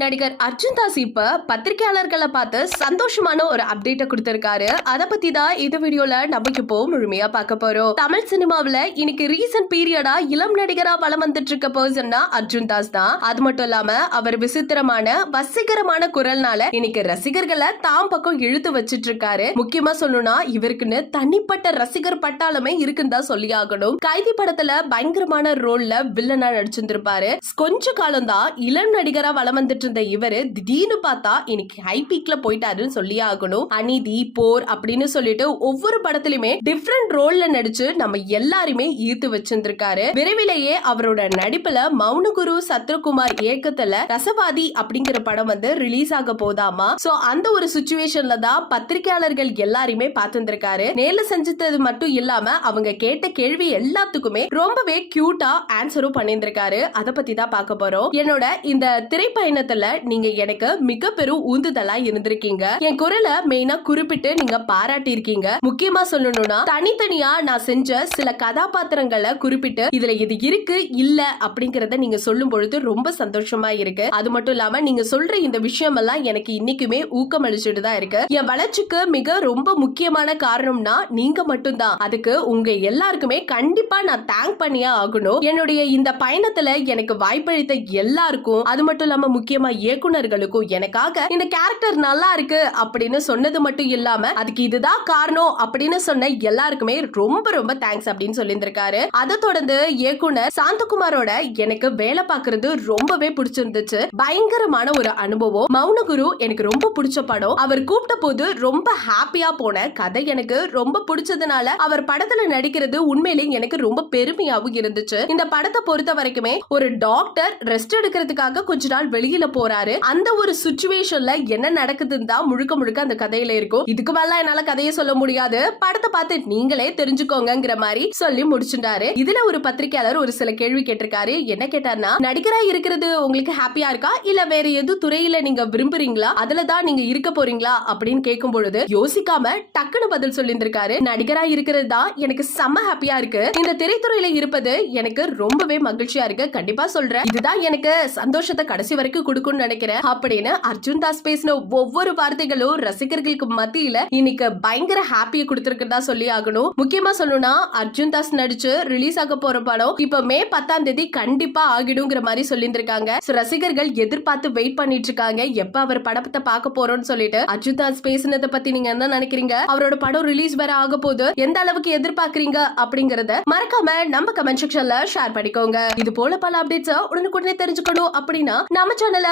நடிகர் அர்ஜுன் தாஸ் இப்ப பத்திரிகையாளர்களை பார்த்து சந்தோஷமான ஒரு அப்டேட்டை கொடுத்திருக்காரு. அத பத்தி தான் இந்த வீடியோல நமக்கு இப்போ முழுமையா பார்க்க போறோம். தமிழ் சினிமாவுல இன்னைக்கு ரீசன்ட் பீரியடா இளம் நடிகரா பலம் வந்துட்டு இருக்க பர்சன்னா அர்ஜுன் தாஸ் தான். அது மட்டும் இல்லாம அவர் விசித்திரமான வசீகரமான குரல்னால இன்னைக்கு ரசிகர்களை தாம் பக்கம் இழுத்து வச்சிட்டு இருக்காரு முக்கியமா சொல்லணும்னா இவருக்குன்னு தனிப்பட்ட ரசிகர் பட்டாளமே இருக்குன்னு தான் சொல்லி ஆகணும். கைதி படத்துல பயங்கரமான ரோல்ல வில்லனா நடிச்சிருந்திருப்பாரு. கொஞ்ச காலம் தான் இளம் நடிகரா வளம் வந்துட்டு இருந்த இவரு திடீர்னு பார்த்தா இன்னைக்கு ஹை பீக்ல போயிட்டாருன்னு சொல்லி ஆகணும் அநீதி போர் அப்படின்னு சொல்லிட்டு ஒவ்வொரு படத்திலுமே டிஃப்ரெண்ட் ரோல்ல நடிச்சு நம்ம எல்லாருமே ஈர்த்து வச்சிருந்திருக்காரு. விரைவிலேயே அவரோட நடிப்புல மௌனகுரு சத்ருகுமார் இயக்கத்துல ரசவாதி அப்படிங்கிற படம் வந்து ரிலீஸ் ஆக போதாமா சோ அந்த ஒரு சுச்சுவேஷன்ல தான் பத்திரிகையாளர்கள் எல்லாருமே பார்த்திருந்திருக்காரு. நேர்ல செஞ்சது மட்டும் இல்லாம அவங்க கேட்ட கேள்வி எல்லாத்துக்குமே ரொம்பவே கியூட்டா ஆன்சரும் பண்ணியிருந்திருக்காரு. அத பத்தி தான் பார்க்க போறோம். என்னோட இந்த திரைப்பயணத்தை திரைப்பயணத்துல நீங்க எனக்கு மிக பெரும் ஊந்துதலா இருந்திருக்கீங்க. என் குரலை மெயினா குறிப்பிட்டு நீங்க பாராட்டி இருக்கீங்க முக்கியமா சொல்லணும்னா தனித்தனியா நான் செஞ்ச சில கதாபாத்திரங்களை குறிப்பிட்டு இதுல இது இருக்கு இல்ல அப்படிங்கறத நீங்க சொல்லும் பொழுது ரொம்ப சந்தோஷமா இருக்கு. அது மட்டும் இல்லாம நீங்க சொல்ற இந்த விஷயம் எல்லாம் எனக்கு இன்னைக்குமே ஊக்கம் அளிச்சுட்டு தான் இருக்கு. என் வளர்ச்சிக்கு மிக ரொம்ப முக்கியமான காரணம்னா நீங்க மட்டும்தான். அதுக்கு உங்க எல்லாருக்குமே கண்டிப்பா நான் தேங்க் பண்ணியே ஆகணும். என்னுடைய இந்த பயணத்துல எனக்கு வாய்ப்பளித்த எல்லாருக்கும் அது மட்டும் இல்லாம முக்கியமா இயக்குனர்களுக்கும் எனக்காக இந்த கேரக்டர் நல்லா இருக்கு அப்படின்னு சொன்னது மட்டும் இல்லாம அதுக்கு இதுதான் காரணம் அப்படின்னு சொன்ன எல்லாருக்குமே ரொம்ப ரொம்ப தேங்க்ஸ் அப்படின்னு சொல்லியிருந்திருக்காரு. அதை தொடர்ந்து இயக்குனர் சாந்தகுமாரோட எனக்கு வேலை பார்க்கறது ரொம்பவே பிடிச்சிருந்துச்சு. பயங்கரமான ஒரு அனுபவம். மௌனகுரு எனக்கு ரொம்ப பிடிச்ச படம். அவர் கூப்பிட்ட போது ரொம்ப ஹாப்பியா போன கதை எனக்கு ரொம்ப பிடிச்சதுனால அவர் படத்துல நடிக்கிறது உண்மையிலே எனக்கு ரொம்ப பெருமையாகவும் இருந்துச்சு. இந்த படத்தை பொறுத்த வரைக்குமே ஒரு டாக்டர் ரெஸ்ட் எடுக்கிறதுக்காக கொஞ்ச நாள் வெளியில போறாரு. அந்த ஒரு சுச்சுவேஷன்ல என்ன நடக்குதுன்னு தான் முழுக்க முழுக்க அந்த கதையில இருக்கும். இதுக்கு மேல என்னால கதையை சொல்ல முடியாது. படத்தை பார்த்து நீங்களே தெரிஞ்சுக்கோங்கிற மாதிரி சொல்லி முடிச்சுட்டாரு. இதுல ஒரு பத்திரிகையாளர் ஒரு சில கேள்வி கேட்டிருக்காரு. என்ன கேட்டார்னா நடிகரா இருக்கிறது உங்களுக்கு ஹாப்பியா இருக்கா? இல்ல வேற எது துறையில நீங்க விரும்புறீங்களா? அதுலதான் நீங்க இருக்க போறீங்களா? அப்படின்னு கேட்கும் பொழுது யோசிக்காம டக்குன்னு பதில் சொல்லியிருந்திருக்காரு. நடிகரா இருக்கிறது தான் எனக்கு செம்ம ஹாப்பியா இருக்கு. இந்த திரைத்துறையில இருப்பது எனக்கு ரொம்பவே மகிழ்ச்சியா இருக்கு. கண்டிப்பா சொல்றேன். இதுதான் எனக்கு சந்தோஷத்தை கடைசி வரைக்கும் கொடுக்கும்னு நினைக்கிறேன். அப்படின்னு அர்ஜுன் தாஸ் பேசின ஒவ்வொரு வார்த்தைகளும் ரசிகர்களுக்கு மத்தியில இன்னைக்கு பயங்கர ஹாப்பியை கொடுத்திருக்கிறதா சொல்லி ஆகணும். முக்கியமா சொல்லணும்னா அர்ஜுன் தாஸ் நடிச்சு ரிலீஸ் ஆக போற படம் இப்ப மே பத்தாம் தேதி கண்டிப்பா ஆகிடுங்கிற மாதிரி சொல்லியிருந்திருக்காங்க. ரசிகர்கள் எதிர்பார்த்து வெயிட் பண்ணிட்டு இருக்காங்க. எப்ப அவர் படத்தை பார்க்க போறோம்னு சொல்லிட்டு அர்ஜுன் தாஸ் பேசினதை பத்தி நீங்க என்ன நினைக்கிறீங்க? அவரோட படம் ரிலீஸ் வேற ஆக போது எந்த அளவுக்கு எதிர்பார்க்கறீங்க அப்படிங்கறத மறக்காம நம்ம கமெண்ட் செக்ஷன்ல ஷேர் பண்ணிக்கோங்க. இது போல பல அப்டேட்ஸ் உடனுக்குடனே தெரிஞ்சுக்கணும் அப்படின்னா நம்ம சேனலை